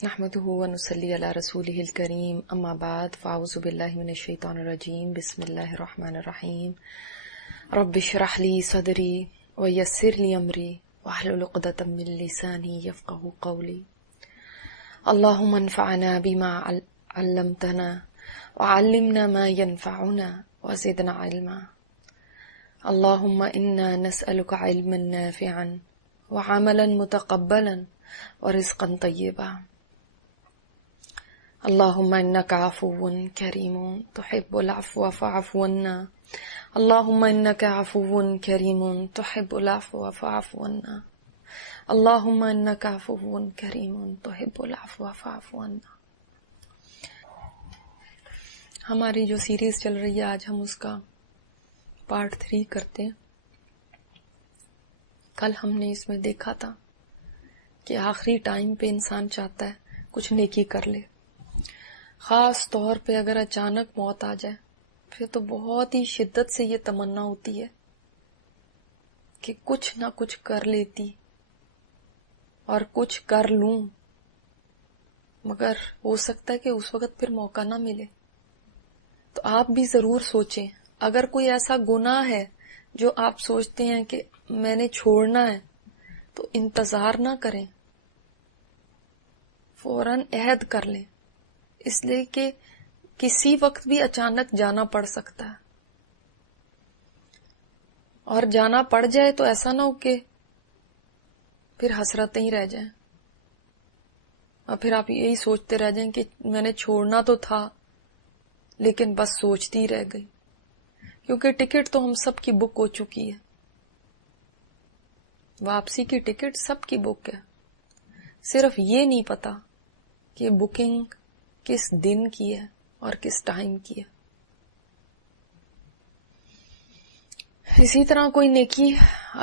نحمده ونصلي على رسوله الكريم اما بعد فاعوذ بالله من الشيطان الرجيم بسم الله الرحمن الرحيم رب اشرح لي صدري ويسر لي امري واحلل عقدة من لساني يفقهوا قولي اللهم انفعنا بما علمتنا وعلمنا ما ينفعنا وزدنا علما اللهم انا نسألك علما نافعا وعملا متقبلا ورزقا طيبا اللهم انك عفو كريم تحب العفو فاعف عنا اللهم انك عفو كريم تحب العفو فاعف عنا اللهم انك عفو کریم تحب العفو فاعف عنا۔ ہماری جو سیریز چل رہی ہے آج ہم اس کا پارٹ 3 کرتے ہیں۔ کل ہم نے اس میں دیکھا تھا کہ آخری ٹائم پہ انسان چاہتا ہے کچھ نیکی کر لے، خاص طور پہ اگر اچانک موت آ جائے پھر تو بہت ہی شدت سے یہ تمنا ہوتی ہے کہ کچھ نہ کچھ کر لیتی اور کچھ کر لوں، مگر ہو سکتا ہے کہ اس وقت پھر موقع نہ ملے۔ تو آپ بھی ضرور سوچیں، اگر کوئی ایسا گناہ ہے جو آپ سوچتے ہیں کہ میں نے چھوڑنا ہے تو انتظار نہ کریں، فوراً عہد کر لیں، اس لیے کہ کسی وقت بھی اچانک جانا پڑ سکتا ہے، اور جانا پڑ جائے تو ایسا نہ ہو کہ پھر حسرتیں ہی رہ جائیں اور پھر آپ یہی سوچتے رہ جائیں کہ میں نے چھوڑنا تو تھا لیکن بس سوچتی ہی رہ گئی، کیونکہ ٹکٹ تو ہم سب کی بک ہو چکی ہے، واپسی کی ٹکٹ سب کی بک ہے، صرف یہ نہیں پتا کہ بکنگ کس دن کی ہے اور کس ٹائم کی ہے۔ اسی طرح کوئی نیکی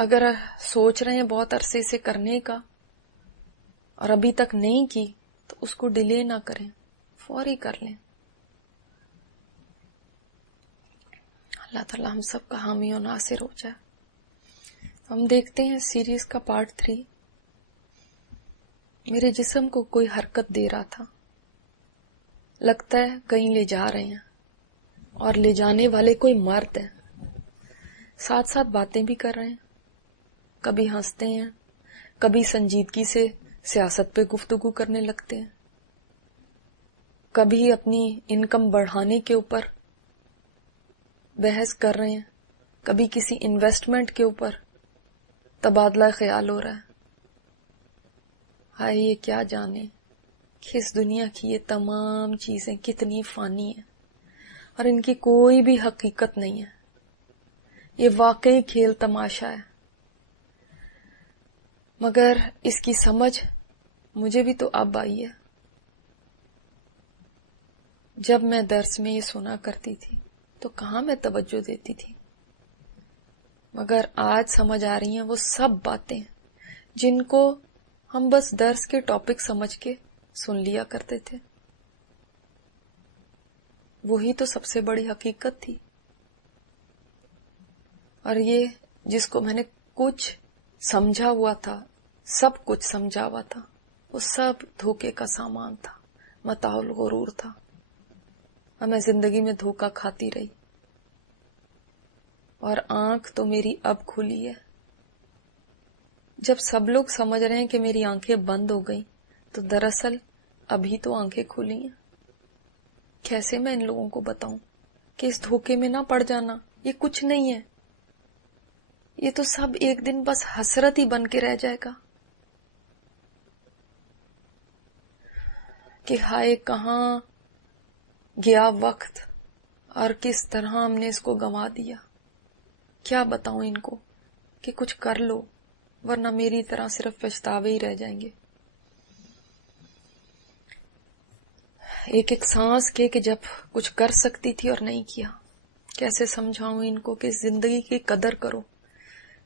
اگر سوچ رہے ہیں بہت عرصے سے کرنے کا اور ابھی تک نہیں کی تو اس کو ڈیلے نہ کریں، فوری کر لیں۔ اللہ تعالی ہم سب کا حامی و ناصر ہو جائے۔ ہم دیکھتے ہیں سیریز کا پارٹ 3۔ میرے جسم کو کوئی حرکت دے رہا تھا، لگتا ہے کہیں لے جا رہے ہیں اور لے جانے والے کوئی مرد ہے، ساتھ ساتھ باتیں بھی کر رہے ہیں، کبھی ہنستے ہیں، کبھی سنجیدگی سے سیاست پہ گفتگو کرنے لگتے ہیں، کبھی اپنی انکم بڑھانے کے اوپر بحث کر رہے ہیں، کبھی کسی انویسٹمنٹ کے اوپر تبادلہ خیال ہو رہا ہے۔ ہائے یہ کیا جانے کہ اس دنیا کی یہ تمام چیزیں کتنی فانی ہیں اور ان کی کوئی بھی حقیقت نہیں ہے، یہ واقعی کھیل تماشا ہے۔ مگر اس کی سمجھ مجھے بھی تو اب آئی ہے، جب میں درس میں یہ سنا کرتی تھی تو کہاں میں توجہ دیتی تھی، مگر آج سمجھ آ رہی ہیں وہ سب باتیں جن کو ہم بس درس کے ٹاپک سمجھ کے سن لیا کرتے تھے، وہی تو سب سے بڑی حقیقت تھی۔ اور یہ جس کو میں نے کچھ سمجھا ہوا تھا، سب کچھ سمجھا ہوا تھا، وہ سب دھوکے کا سامان تھا، متاع الغرور تھا، اور میں زندگی میں دھوکا کھاتی رہی، اور آنکھ تو میری اب کھلی ہے۔ جب سب لوگ سمجھ رہے ہیں کہ میری آنکھیں بند ہو گئی تو دراصل ابھی تو آنکھیں کھلی ہیں۔ کیسے میں ان لوگوں کو بتاؤں کہ اس دھوکے میں نہ پڑ جانا، یہ کچھ نہیں ہے، یہ تو سب ایک دن بس حسرت ہی بن کے رہ جائے گا کہ ہائے کہاں گیا وقت اور کس طرح ہم نے اس کو گنوا دیا۔ کیا بتاؤں ان کو کہ کچھ کر لو ورنہ میری طرح صرف پچھتاوے ہی رہ جائیں گے۔ ایک ایک سانس کے کہ جب کچھ کر سکتی تھی اور نہیں کیا، کیسے سمجھاؤں ان کو کہ زندگی کی قدر کرو،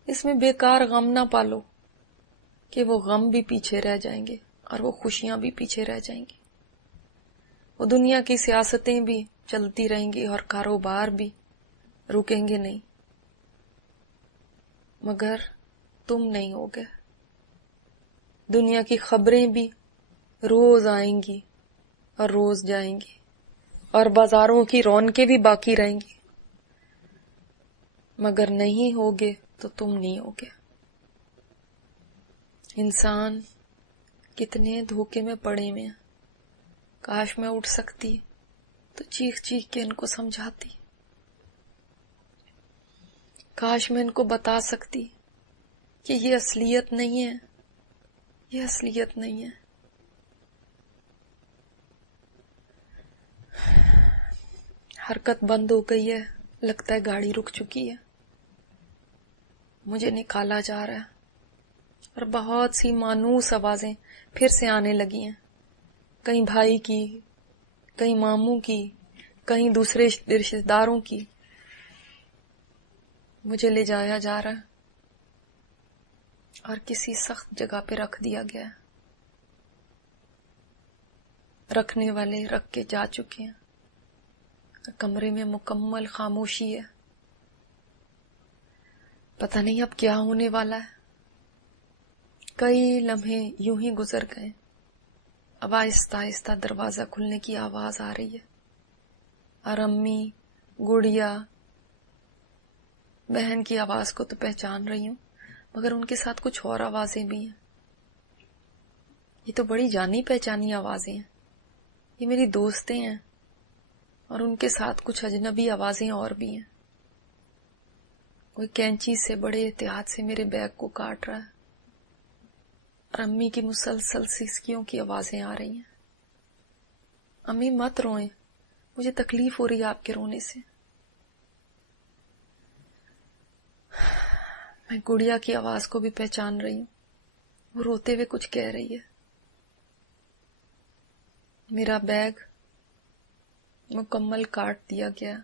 اس میں بیکار غم نہ پالو کہ وہ غم بھی پیچھے رہ جائیں گے اور وہ خوشیاں بھی پیچھے رہ جائیں گی، وہ دنیا کی سیاستیں بھی چلتی رہیں گی اور کاروبار بھی رکیں گے نہیں، مگر تم نہیں ہوگے۔ دنیا کی خبریں بھی روز آئیں گی اور روز جائیں گی، اور بازاروں کی رونقیں بھی باقی رہیں گی، مگر نہیں ہوگے تو تم نہیں ہوگے۔ انسان کتنے دھوکے میں پڑے ہوئے ہیں، کاش میں اٹھ سکتی تو چیخ چیخ کے ان کو سمجھاتی، کاش میں ان کو بتا سکتی کہ یہ اصلیت نہیں ہے، یہ اصلیت نہیں ہے۔ حرکت بند ہو گئی ہے، لگتا ہے گاڑی رک چکی ہے، مجھے نکالا جا رہا ہے، اور بہت سی مانوس آوازیں پھر سے آنے لگی ہیں، کہیں بھائی کی، کہیں ماموں کی، کہیں دوسرے رشتہ داروں کی۔ مجھے لے جایا جا رہا ہے اور کسی سخت جگہ پہ رکھ دیا گیا ہے۔ رکھنے والے رکھ کے جا چکے ہیں، کمرے میں مکمل خاموشی ہے، پتہ نہیں اب کیا ہونے والا ہے۔ کئی لمحے یوں ہی گزر گئے، اب آہستہ آہستہ دروازہ کھلنے کی آواز آ رہی ہے، اور امی، گڑیا، بہن کی آواز کو تو پہچان رہی ہوں، مگر ان کے ساتھ کچھ اور آوازیں بھی ہیں۔ یہ تو بڑی جانی پہچانی آوازیں ہیں، یہ میری دوستیں ہیں، اور ان کے ساتھ کچھ اجنبی آوازیں اور بھی ہیں۔ کوئی کینچی سے بڑے احتیاط سے میرے بیگ کو کاٹ رہا ہے، اور امی کی مسلسل سسکیوں کی آوازیں آ رہی ہیں۔ امی مت روئیں، مجھے تکلیف ہو رہی ہے آپ کے رونے سے۔ میں گڑیا کی آواز کو بھی پہچان رہی ہوں، وہ روتے ہوئے کچھ کہہ رہی ہے۔ میرا بیگ مکمل کاٹ دیا گیا،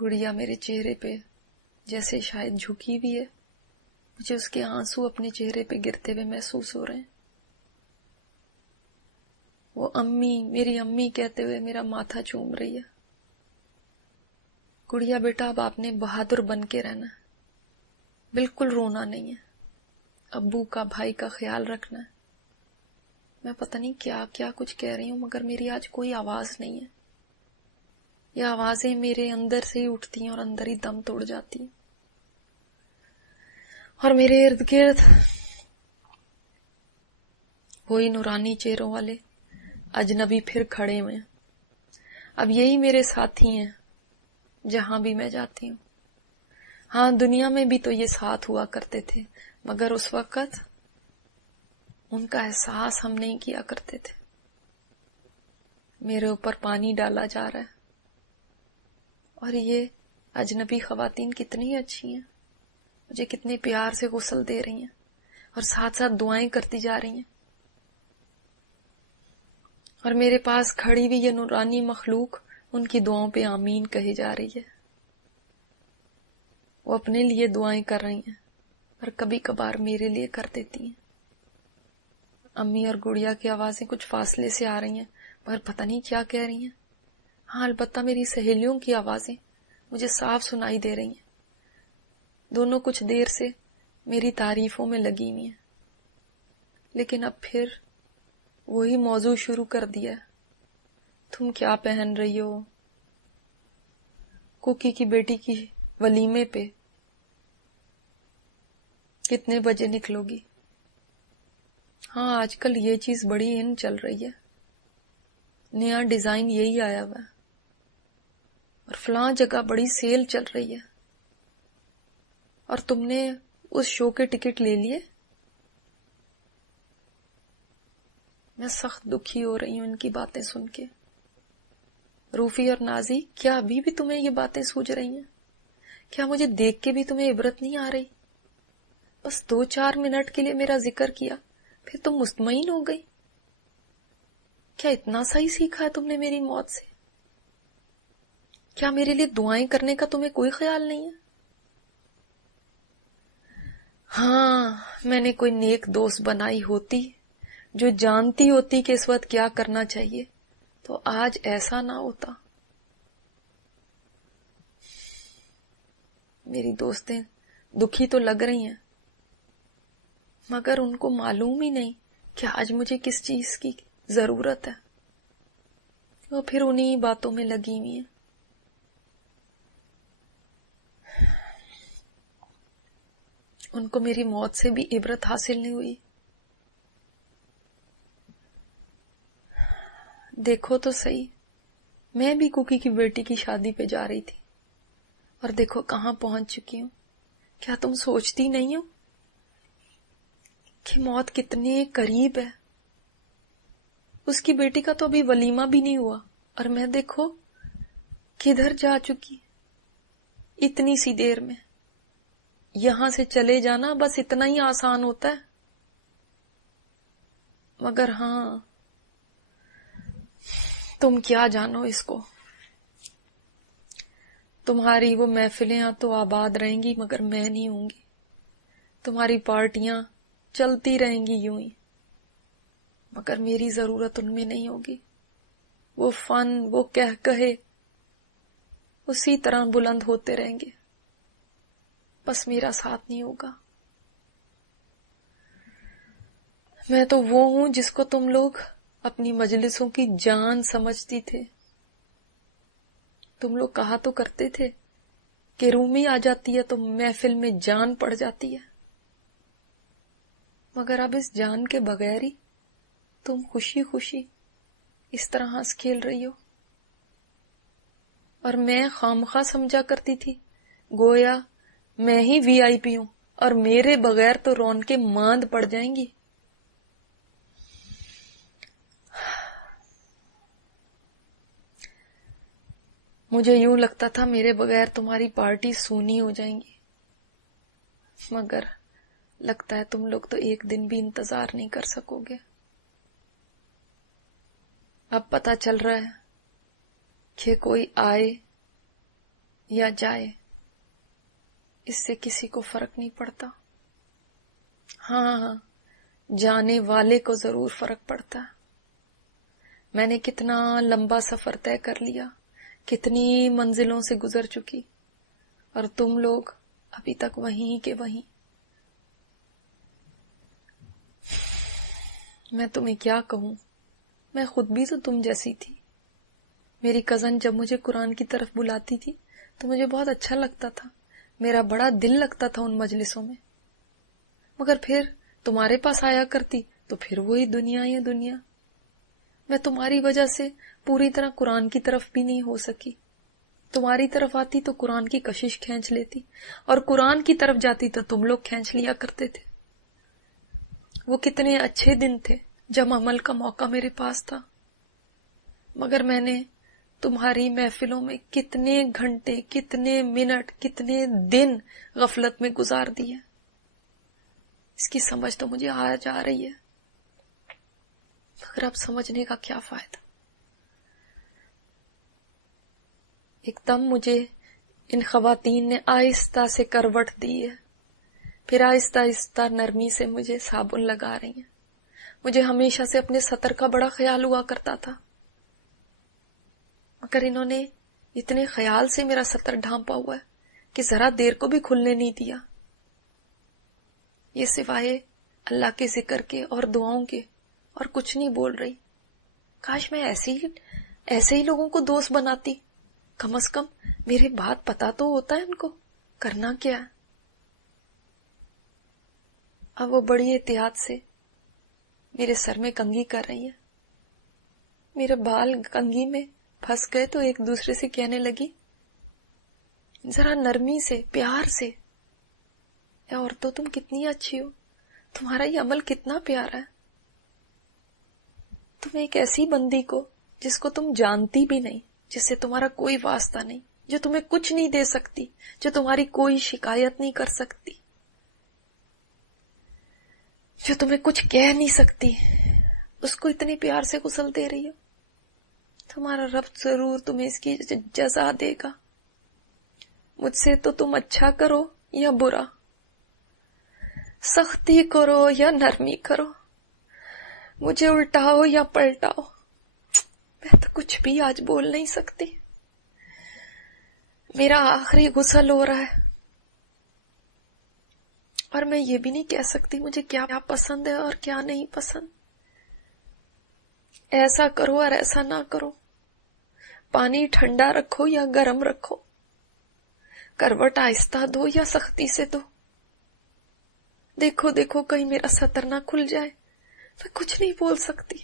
گڑیا میرے چہرے پہ جیسے شاید جھکی بھی ہے، مجھے اس کے آنسو اپنے چہرے پہ گرتے ہوئے محسوس ہو رہے ہیں۔ وہ امی، میری امی کہتے ہوئے میرا ماتھا چوم رہی ہے۔ گڑیا بیٹا، اب آپ نے بہادر بن کے رہنا ہے، بالکل رونا نہیں ہے، ابو کا، بھائی کا خیال رکھنا ہے۔ میں پتہ نہیں کیا کیا کچھ کہہ رہی ہوں، مگر میری آج کوئی آواز نہیں ہے۔ یہ آوازیں میرے اندر سے ہی اٹھتی ہیں اور اندر ہی دم توڑ جاتی ہیں، اور میرے ارد گرد وہی نورانی چہروں والے اجنبی پھر کھڑے ہوئے ہیں۔ اب یہی میرے ساتھی ہیں جہاں بھی میں جاتی ہوں۔ ہاں، دنیا میں بھی تو یہ ساتھ ہوا کرتے تھے، مگر اس وقت ان کا احساس ہم نہیں کیا کرتے تھے۔ میرے اوپر پانی ڈالا جا رہا ہے، اور یہ اجنبی خواتین کتنی اچھی ہیں، مجھے کتنے پیار سے غسل دے رہی ہیں، اور ساتھ ساتھ دعائیں کرتی جا رہی ہیں، اور میرے پاس کھڑی ہوئی یہ نورانی مخلوق ان کی دعاؤں پہ آمین کہی جا رہی ہے۔ وہ اپنے لیے دعائیں کر رہی ہیں، اور کبھی کبھار میرے لیے کر دیتی ہیں۔ امی اور گڑیا کی آوازیں کچھ فاصلے سے آ رہی ہیں، مگر پتہ نہیں کیا کہہ رہی ہیں۔ ہاں، البتہ میری سہیلیوں کی آوازیں مجھے صاف سنائی دے رہی ہیں، دونوں کچھ دیر سے میری تعریفوں میں لگی ہوئی ہیں، لیکن اب پھر وہی موضوع شروع کر دیا ہے۔ تم کیا پہن رہی ہو؟ کوکی کی بیٹی کی ولیمے پہ کتنے بجے نکلو گی؟ ہاں، آج کل یہ چیز بڑی ان چل رہی ہے، نیا ڈیزائن یہی آیا ہوا ہے، اور فلاں جگہ بڑی سیل چل رہی ہے، اور تم نے اس شو کے ٹکٹ لے لیے؟ میں سخت دکھی ہو رہی ہوں ان کی باتیں سن کے۔ روفی اور نازی، کیا ابھی بھی تمہیں یہ باتیں سوجھ رہی ہیں؟ کیا مجھے دیکھ کے بھی تمہیں عبرت نہیں آ رہی؟ بس 2-4 منٹ کے لیے میرا ذکر کیا، پھر تم مطمئن ہو گئی؟ کیا اتنا سا ہی سیکھا ہے تم نے میری موت سے؟ کیا میرے لیے دعائیں کرنے کا تمہیں کوئی خیال نہیں ہے؟ ہاں، میں نے کوئی نیک دوست بنائی ہوتی جو جانتی ہوتی کہ اس وقت کیا کرنا چاہیے، تو آج ایسا نہ ہوتا۔ میری دوستیں دکھی تو لگ رہی ہیں، مگر ان کو معلوم ہی نہیں کہ آج مجھے کس چیز کی ضرورت ہے. وہ پھر انہی باتوں میں لگی ہوئی ہیں. ان کو میری موت سے بھی عبرت حاصل نہیں ہوئی. دیکھو تو صحیح، میں بھی کوکی کی بیٹی کی شادی پہ جا رہی تھی اور دیکھو کہاں پہنچ چکی ہوں. کیا تم سوچتی نہیں ہو کہ موت کتنے قریب ہے؟ اس کی بیٹی کا تو ابھی ولیمہ بھی نہیں ہوا اور میں دیکھو کدھر جا چکی اتنی سی دیر میں. یہاں سے چلے جانا بس اتنا ہی آسان ہوتا ہے، مگر ہاں تم کیا جانو اس کو. تمہاری وہ محفلیں تو آباد رہیں گی مگر میں نہیں ہوں گی. تمہاری پارٹیاں چلتی رہیں گی یوں ہی مگر میری ضرورت ان میں نہیں ہوگی. وہ فن، وہ کہے اسی طرح بلند ہوتے رہیں گے، بس میرا ساتھ نہیں ہوگا. میں تو وہ ہوں جس کو تم لوگ اپنی مجلسوں کی جان سمجھتی تھے. تم لوگ کہا تو کرتے تھے کہ رومی آ جاتی ہے تو محفل میں جان پڑ جاتی ہے، مگر اب اس جان کے بغیر ہی تم خوشی خوشی اس طرح ہنس کھیل رہی ہو. اور میں خامخواہ سمجھا کرتی تھی گویا میں ہی وی آئی پی ہوں اور میرے بغیر تو رونقیں ماند پڑ جائیں گی. مجھے یوں لگتا تھا میرے بغیر تمہاری پارٹی سونی ہو جائیں گی، مگر لگتا ہے تم لوگ تو ایک دن بھی انتظار نہیں کر سکو گے. اب پتہ چل رہا ہے کہ کوئی آئے یا جائے اس سے کسی کو فرق نہیں پڑتا. ہاں جانے والے کو ضرور فرق پڑتا ہے. میں نے کتنا لمبا سفر طے کر لیا، کتنی منزلوں سے گزر چکی، اور تم لوگ ابھی تک وہیں کے وہیں. میں تمہیں کیا کہوں، میں خود بھی تو تم جیسی تھی. میری کزن جب مجھے قرآن کی طرف بلاتی تھی تو مجھے بہت اچھا لگتا تھا، میرا بڑا دل لگتا تھا ان مجلسوں میں، مگر پھر تمہارے پاس آیا کرتی تو پھر وہی دنیا ہی دنیا. میں تمہاری وجہ سے پوری طرح قرآن کی طرف بھی نہیں ہو سکی. تمہاری طرف آتی تو قرآن کی کشش کھینچ لیتی، اور قرآن کی طرف جاتی تو تم لوگ کھینچ لیا کرتے تھے. وہ کتنے اچھے دن تھے جب عمل کا موقع میرے پاس تھا، مگر میں نے تمہاری محفلوں میں کتنے گھنٹے، کتنے منٹ، کتنے دن غفلت میں گزار دیے. اس کی سمجھ تو مجھے آج آ رہی ہے، مگر اب سمجھنے کا کیا فائدہ. ایک دم مجھے ان خواتین نے آہستہ سے کروٹ دی ہے، پھر آہستہ آہستہ نرمی سے مجھے صابن لگا رہی ہیں. مجھے ہمیشہ سے اپنے سطر کا بڑا خیال ہوا کرتا تھا، مگر انہوں نے اتنے خیال سے میرا سطر ڈھانپا ہوا ہے کہ ذرا دیر کو بھی کھلنے نہیں دیا. یہ سوائے اللہ کے ذکر کے اور دعاؤں کے اور کچھ نہیں بول رہی. کاش میں ایسے ہی لوگوں کو دوست بناتی. کم از کم میرے بات پتا تو ہوتا ہے ان کو کرنا کیا ہے. اب وہ بڑی احتیاط سے میرے سر میں کنگھی کر رہی ہے. میرے بال کنگھی میں پھنس گئے تو ایک دوسرے سے کہنے لگی ذرا نرمی سے، پیار سے، اے عورتوں تم کتنی اچھی ہو، تمہارا یہ عمل کتنا پیارا ہے. تم ایک ایسی بندی کو جس کو تم جانتی بھی نہیں، جس سے تمہارا کوئی واسطہ نہیں، جو تمہیں کچھ نہیں دے سکتی، جو تمہاری کوئی شکایت نہیں کر سکتی، جو تمہیں کچھ کہہ نہیں سکتی، اس کو اتنے پیار سے غسل دے رہی ہو. تمہارا رب ضرور تمہیں اس کی جزا دے گا. مجھ سے تو تم اچھا کرو یا برا، سختی کرو یا نرمی کرو، مجھے الٹاؤ یا پلٹاؤ، میں تو کچھ بھی آج بول نہیں سکتی. میرا آخری غسل ہو رہا ہے اور میں یہ بھی نہیں کہہ سکتی مجھے کیا پسند ہے اور کیا نہیں پسند. ایسا کرو اور ایسا نہ کرو، پانی ٹھنڈا رکھو یا گرم رکھو، کروٹ آہستہ دو یا سختی سے دو. دیکھو دیکھو کہیں میرا سطر نہ کھل جائے. میں کچھ نہیں بول سکتی.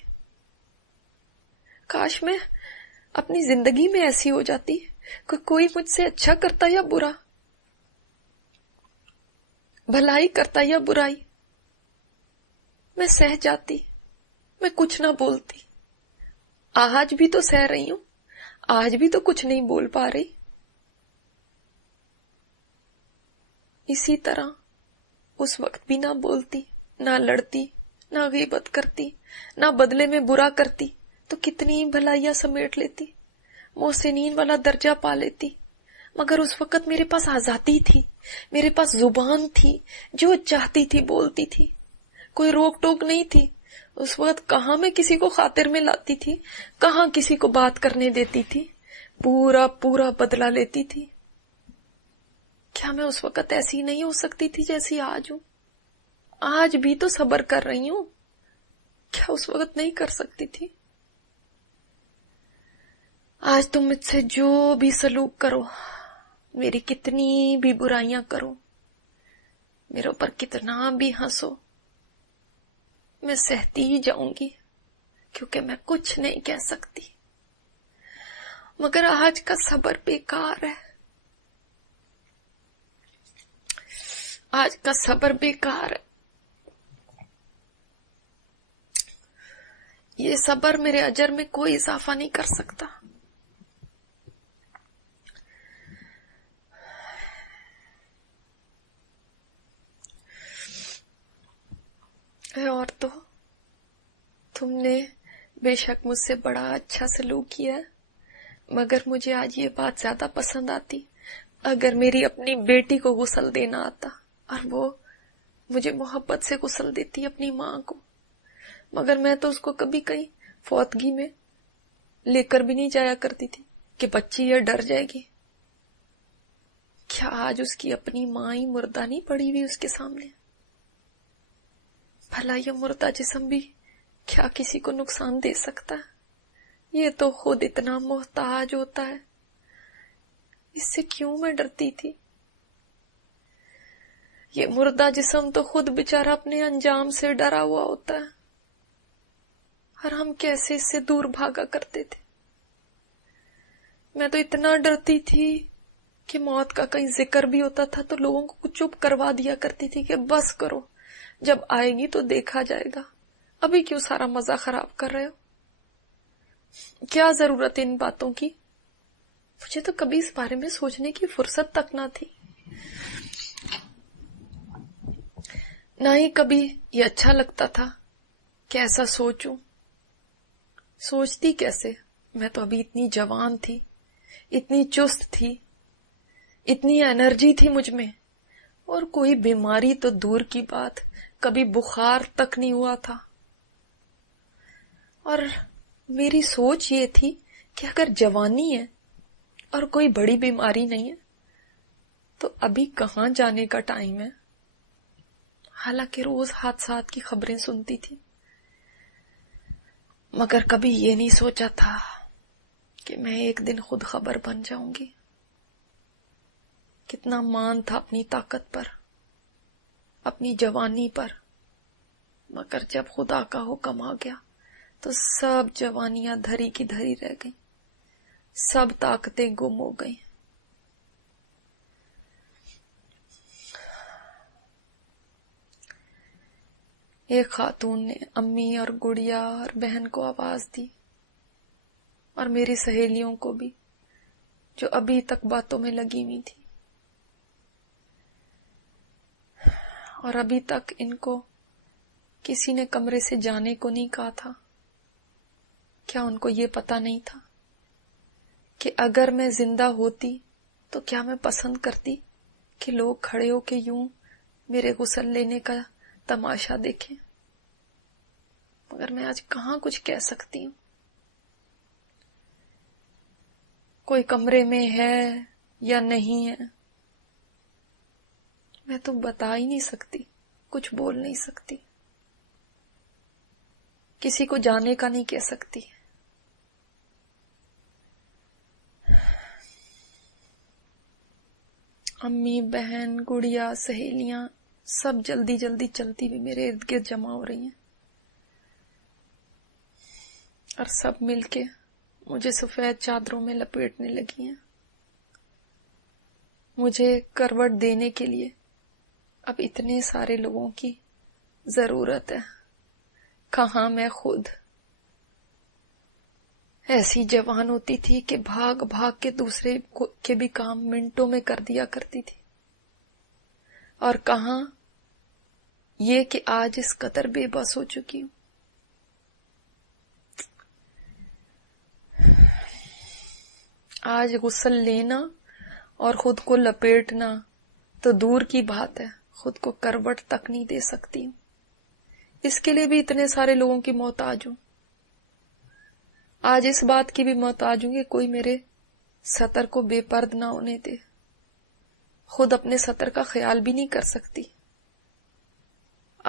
کاش میں اپنی زندگی میں ایسی ہو جاتی کہ کوئی مجھ سے اچھا کرتا یا برا، بھلائی کرتا یا برائی، میں سہ جاتی، میں کچھ نہ بولتی. آج بھی تو سہ رہی ہوں، آج بھی تو کچھ نہیں بول پا رہی. اسی طرح اس وقت بھی نہ بولتی، نہ لڑتی، نہ غیبت کرتی، نہ بدلے میں برا کرتی تو کتنی بھلائیاں سمیٹ لیتی، محسنین والا درجہ پا لیتی. مگر اس وقت میرے پاس آزادی تھی، میرے پاس زبان تھی، جو چاہتی تھی بولتی تھی، کوئی روک ٹوک نہیں تھی. اس وقت کہاں میں کسی کو خاطر میں لاتی تھی، کہاں کسی کو بات کرنے دیتی تھی، پورا پورا بدلہ لیتی تھی. کیا میں اس وقت ایسی نہیں ہو سکتی تھی جیسی آج ہوں؟ آج بھی تو صبر کر رہی ہوں، کیا اس وقت نہیں کر سکتی تھی؟ آج تم مجھ سے جو بھی سلوک کرو، میری کتنی بھی برائیاں کرو، میرے اوپر کتنا بھی ہنسو، میں سہتی ہی جاؤں گی، کیونکہ میں کچھ نہیں کہہ سکتی. مگر آج کا صبر بیکار ہے، آج کا صبر بیکار ہے. یہ صبر میرے اجر میں کوئی اضافہ نہیں کر سکتا. اور تو تم نے بے شک مجھ سے بڑا اچھا سلوک کیا ہے، مگر مجھے آج یہ بات زیادہ پسند آتی اگر میری اپنی بیٹی کو غسل دینا آتا اور وہ مجھے محبت سے غسل دیتی اپنی ماں کو. مگر میں تو اس کو کبھی کہیں فوتگی میں لے کر بھی نہیں جایا کرتی تھی کہ بچی یہ ڈر جائے گی. کیا آج اس کی اپنی ماں ہی مردہ نہیں پڑی ہوئی اس کے سامنے؟ بھلا یہ مردہ جسم بھی کیا کسی کو نقصان دے سکتا ہے؟ یہ تو خود اتنا محتاج ہوتا ہے، اس سے کیوں میں ڈرتی تھی؟ یہ مردہ جسم تو خود بیچارہ اپنے انجام سے ڈرا ہوا ہوتا ہے، اور ہم کیسے اس سے دور بھاگا کرتے تھے. میں تو اتنا ڈرتی تھی کہ موت کا کہیں ذکر بھی ہوتا تھا تو لوگوں کو چپ کروا دیا کرتی تھی کہ بس کرو، جب آئے گی تو دیکھا جائے گا، ابھی کیوں سارا مزہ خراب کر رہے ہو؟ کیا ضرورت ہے ان باتوں کی؟ مجھے تو کبھی اس بارے میں سوچنے کی فرصت تک نہ تھی، نہ ہی کبھی یہ اچھا لگتا تھا کہ ایسا سوچوں. سوچتی کیسے؟ میں تو ابھی اتنی جوان تھی، اتنی چست تھی، اتنی انرجی تھی مجھ میں، اور کوئی بیماری تو دور کی بات، کبھی بخار تک نہیں ہوا تھا. اور میری سوچ یہ تھی کہ اگر جوانی ہے اور کوئی بڑی بیماری نہیں ہے تو ابھی کہاں جانے کا ٹائم ہے. حالانکہ روز حادثات کی خبریں سنتی تھی، مگر کبھی یہ نہیں سوچا تھا کہ میں ایک دن خود خبر بن جاؤں گی. کتنا مان تھا اپنی طاقت پر، اپنی جوانی پر، مگر جب خدا کا حکم آ گیا تو سب جوانیاں دھری کی دھری رہ گئیں، سب طاقتیں گم ہو گئیں. ایک خاتون نے امی اور گڑیا اور بہن کو آواز دی، اور میری سہیلیوں کو بھی، جو ابھی تک باتوں میں لگی ہوئی تھی، اور ابھی تک ان کو کسی نے کمرے سے جانے کو نہیں کہا تھا. کیا ان کو یہ پتا نہیں تھا کہ اگر میں زندہ ہوتی تو کیا میں پسند کرتی کہ لوگ کھڑے ہو کے یوں میرے غسل لینے کا تماشا دیکھیں؟ مگر میں آج کہاں کچھ کہہ سکتی ہوں. کوئی کمرے میں ہے یا نہیں ہے، میں تو بتا ہی نہیں سکتی، کچھ بول نہیں سکتی، کسی کو جانے کا نہیں کہہ سکتی۔ امی، بہن، گڑیا، سہیلیاں سب جلدی جلدی چلتی ہوئی میرے ارد گرد جمع ہو رہی ہیں، اور سب مل کے مجھے سفید چادروں میں لپیٹنے لگی ہیں۔ مجھے کروٹ دینے کے لیے اب اتنے سارے لوگوں کی ضرورت ہے، کہاں میں خود ایسی جوان ہوتی تھی کہ بھاگ بھاگ کے دوسرے کے بھی کام منٹوں میں کر دیا کرتی تھی، اور کہاں یہ کہ آج اس قدر بے بس ہو چکی ہوں۔ آج غسل لینا اور خود کو لپیٹنا تو دور کی بات ہے، خود کو کروٹ تک نہیں دے سکتی ہوں، اس کے لیے بھی اتنے سارے لوگوں کی محتاج ہوں۔ آج اس بات کی بھی محتاج ہوں کہ کوئی میرے سطر کو بے پرد نہ ہونے دے، خود اپنے سطر کا خیال بھی نہیں کر سکتی۔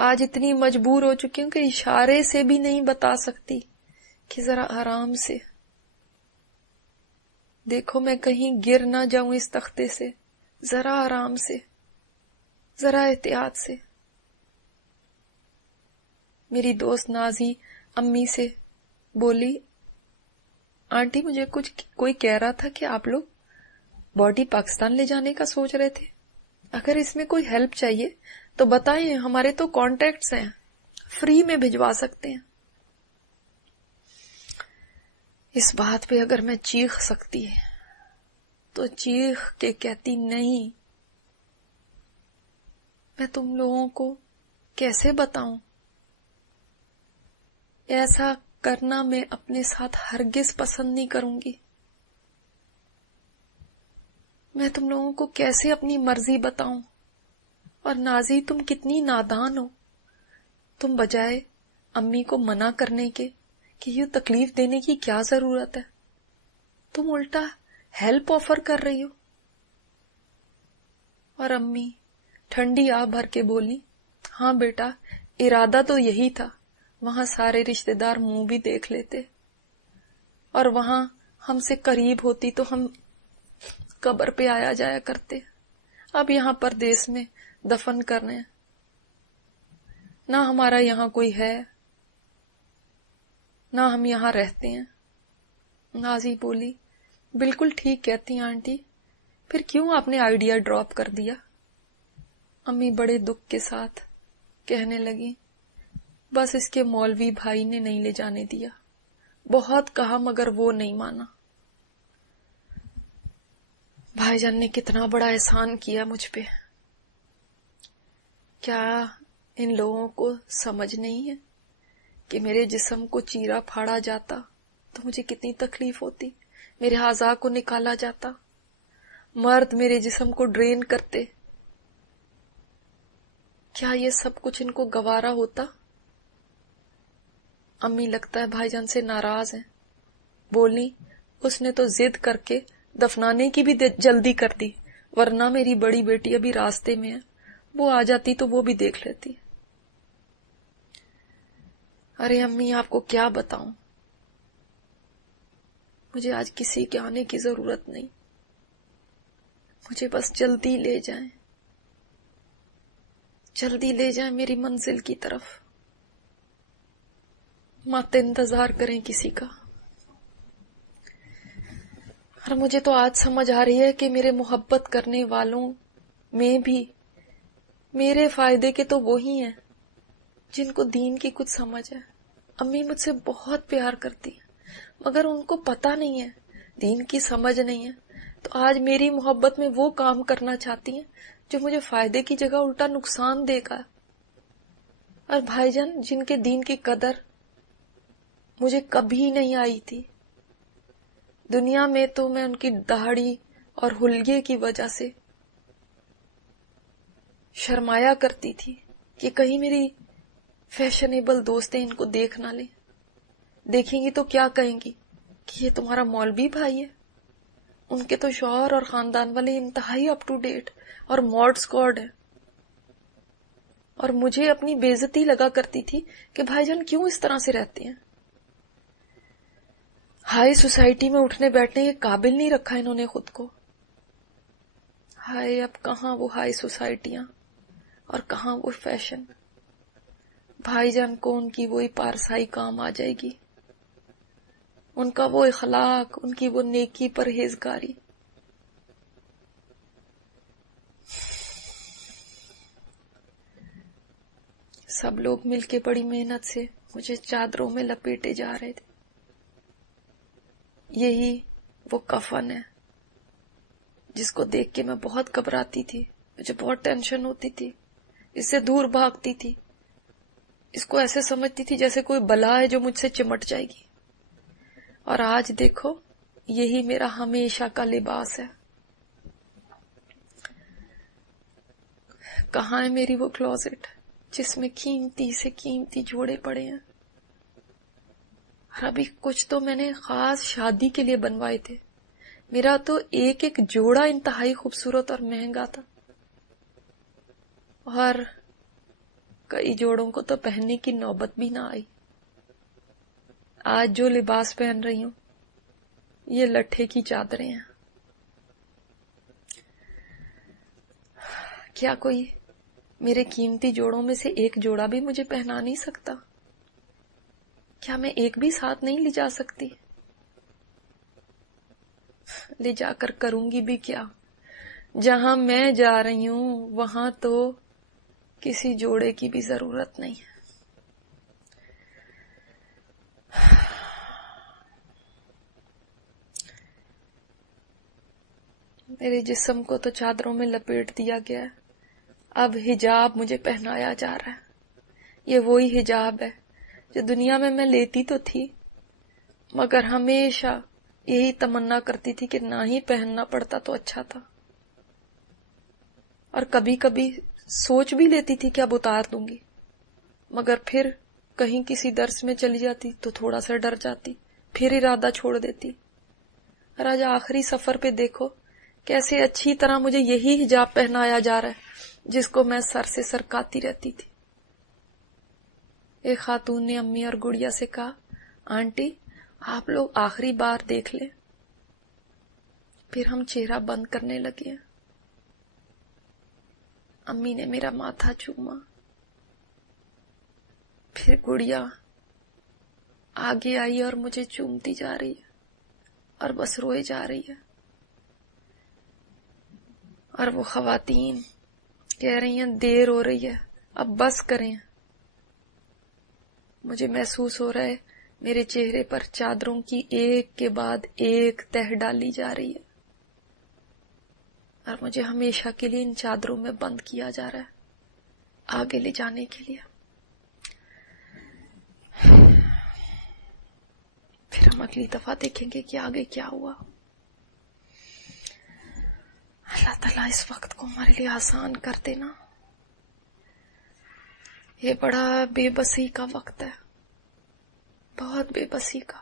آج اتنی مجبور ہو چکی ہوں کہ اشارے سے بھی نہیں بتا سکتی کہ ذرا آرام سے دیکھو، میں کہیں گر نہ جاؤں اس تختے سے، ذرا آرام سے، ذرا احتیاط سے۔ میری دوست نازی امی سے بولی، آنٹی مجھے کوئی کہہ رہا تھا کہ آپ لوگ باڈی پاکستان لے جانے کا سوچ رہے تھے، اگر اس میں کوئی ہیلپ چاہیے تو بتائیں، ہمارے تو کانٹیکٹس ہیں، فری میں بھجوا سکتے ہیں۔ اس بات پہ اگر میں چیخ سکتی تو چیخ کے کہتی، نہیں، میں تم لوگوں کو کیسے بتاؤں، ایسا کرنا میں اپنے ساتھ ہرگز پسند نہیں کروں گی۔ میں تم لوگوں کو کیسے اپنی مرضی بتاؤں؟ اور نازی تم کتنی نادان ہو، تم بجائے امی کو منع کرنے کے کہ یہ تکلیف دینے کی کیا ضرورت ہے، تم الٹا ہیلپ آفر کر رہی ہو۔ اور امی ٹھنڈی آہ بھر کے بولی، ہاں بیٹا، ارادہ تو یہی تھا، وہاں سارے رشتہ دار منہ بھی دیکھ لیتے، اور وہاں ہم سے قریب ہوتی تو ہم قبر پہ آیا جایا کرتے، اب یہاں پردیس میں دفن کرنے، نہ ہمارا یہاں کوئی ہے، نہ ہم یہاں رہتے ہیں۔ نازی بولی، بالکل ٹھیک کہتی ہیں آنٹی، پھر کیوں آپ نے آئیڈیا ڈراپ کر دیا؟ امی بڑے دکھ کے ساتھ کہنے لگی، بس اس کے مولوی بھائی نے نہیں لے جانے دیا، بہت کہا مگر وہ نہیں مانا۔ بھائی جان نے کتنا بڑا احسان کیا مجھ پہ، کیا ان لوگوں کو سمجھ نہیں ہے کہ میرے جسم کو چیرا پھاڑا جاتا تو مجھے کتنی تکلیف ہوتی، میرے اعضاء کو نکالا جاتا، مرد میرے جسم کو ڈرین کرتے، کیا یہ سب کچھ ان کو گوارا ہوتا؟ امی لگتا ہے بھائی جان سے ناراض ہیں، بولی، اس نے تو ضد کر کے دفنانے کی بھی جلدی کر دی، ورنہ میری بڑی بیٹی ابھی راستے میں ہے، وہ آ جاتی تو وہ بھی دیکھ لیتی۔ ارے امی، آپ کو کیا بتاؤں، مجھے آج کسی کے آنے کی ضرورت نہیں، مجھے بس جلدی لے جائیں، جلدی لے جائیں میری منزل کی طرف، مت انتظار کریں کسی کا۔ اور مجھے تو آج سمجھ آ رہی ہے کہ میرے محبت کرنے والوں میں بھی میرے فائدے کے تو وہی ہیں جن کو دین کی کچھ سمجھ ہے۔ امی مجھ سے بہت پیار کرتی ہیں، مگر ان کو پتہ نہیں ہے، دین کی سمجھ نہیں ہے، تو آج میری محبت میں وہ کام کرنا چاہتی ہیں جو مجھے فائدے کی جگہ الٹا نقصان دے گا۔ اور بھائی جان جن کے دین کی قدر مجھے کبھی نہیں آئی تھی، دنیا میں تو میں ان کی داڑھی اور حلیے کی وجہ سے شرمایا کرتی تھی کہ کہیں میری فیشنیبل دوستیں ان کو دیکھ نہ لیں، دیکھیں گی تو کیا کہیں گی کہ یہ تمہارا مولوی بھائی ہے۔ ان کے تو شوہر اور خاندان والے انتہائی اپ ٹو ڈیٹ اور ماڈ اسکواڈ ہے، اور مجھے اپنی بے عزتی لگا کرتی تھی کہ بھائی جان کیوں اس طرح سے رہتے ہیں. ہائی سوسائٹی میں اٹھنے بیٹھنے کے قابل نہیں رکھا انہوں نے خود کو. ہائے اب کہاں وہ ہائی سوسائٹیاں اور کہاں وہ فیشن. بھائی جان کو ان کی وہی پارسائی کام آ جائے گی، ان کا وہ اخلاق، ان کی وہ نیکی پرہیزگاری. سب لوگ مل کے بڑی محنت سے مجھے چادروں میں لپیٹے جا رہے تھے. یہی وہ کفن ہے جس کو دیکھ کے میں بہت گھبراتی تھی، مجھے بہت ٹینشن ہوتی تھی، اس سے دور بھاگتی تھی، اس کو ایسے سمجھتی تھی جیسے کوئی بلا ہے جو مجھ سے چمٹ جائے گی. اور آج دیکھو یہی میرا ہمیشہ کا لباس ہے. کہاں ہے میری وہ کلوزٹ جس میں قیمتی سے قیمتی جوڑے پڑے ہیں. اور ابھی کچھ تو میں نے خاص شادی کے لیے بنوائے تھے. میرا تو ایک ایک جوڑا انتہائی خوبصورت اور مہنگا تھا، اور کئی جوڑوں کو تو پہننے کی نوبت بھی نہ آئی. آج جو لباس پہن رہی ہوں یہ لٹھے کی چادریں ہیں. کیا کوئی میرے قیمتی جوڑوں میں سے ایک جوڑا بھی مجھے پہنا نہیں سکتا؟ کیا میں ایک بھی ساتھ نہیں لے جا سکتی؟ لے جا کر کروں گی بھی کیا؟ جہاں میں جا رہی ہوں وہاں تو کسی جوڑے کی بھی ضرورت نہیں ہے. میرے جسم کو تو چادروں میں لپیٹ دیا گیا ہے، اب حجاب مجھے پہنایا جا رہا ہے. یہ وہی حجاب ہے جو دنیا میں لیتی تو تھی، مگر ہمیشہ یہی تمنا کرتی تھی کہ نہ ہی پہننا پڑتا تو اچھا تھا. اور کبھی کبھی سوچ بھی لیتی تھی کہ اب اتار دوں گی، مگر پھر کہیں کسی درس میں چلی جاتی تو تھوڑا سا ڈر جاتی، پھر ارادہ چھوڑ دیتی. اور آج آخری سفر پہ دیکھو کیسے اچھی طرح مجھے یہی حجاب پہنایا جا رہا ہے جس کو میں سر سے سرکاتی رہتی تھی. ایک خاتون نے امی اور گڑیا سے کہا، آنٹی آپ لوگ آخری بار دیکھ لیں. پھر ہم چہرہ بند کرنے لگے ہیں. امی نے میرا ماتھا چوما، پھر گڑیا آگے آئی اور مجھے چومتی جا رہی ہے اور بس روئے جا رہی ہے. اور وہ خواتین کہہ رہی ہیں دیر ہو رہی ہے اب بس کریں. مجھے محسوس ہو رہا ہے میرے چہرے پر چادروں کی ایک کے بعد ایک تہہ ڈالی جا رہی ہے، اور مجھے ہمیشہ کے لیے ان چادروں میں بند کیا جا رہا ہے آگے لے جانے کے لیے. پھر ہم اگلی دفعہ دیکھیں گے کہ آگے کیا ہوا. اللہ تعالیٰ اس وقت کو ہمارے لیے آسان کر دینا. یہ بڑا بے بسی کا وقت ہے، بہت بے بسی کا.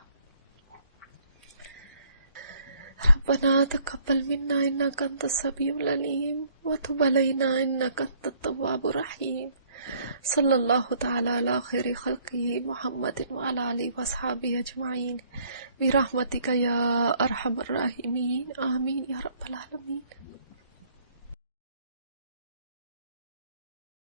ربنا تقبل منا انك انت السميع العليم وتب علينا انك انت التواب الرحيم. صلی اللہ تعالی علی خیر خلقہ محمد وعلی آلہ واصحابہ اجمعین برحمتک یا ارحم الراحمین. آمین یا رب العالمین.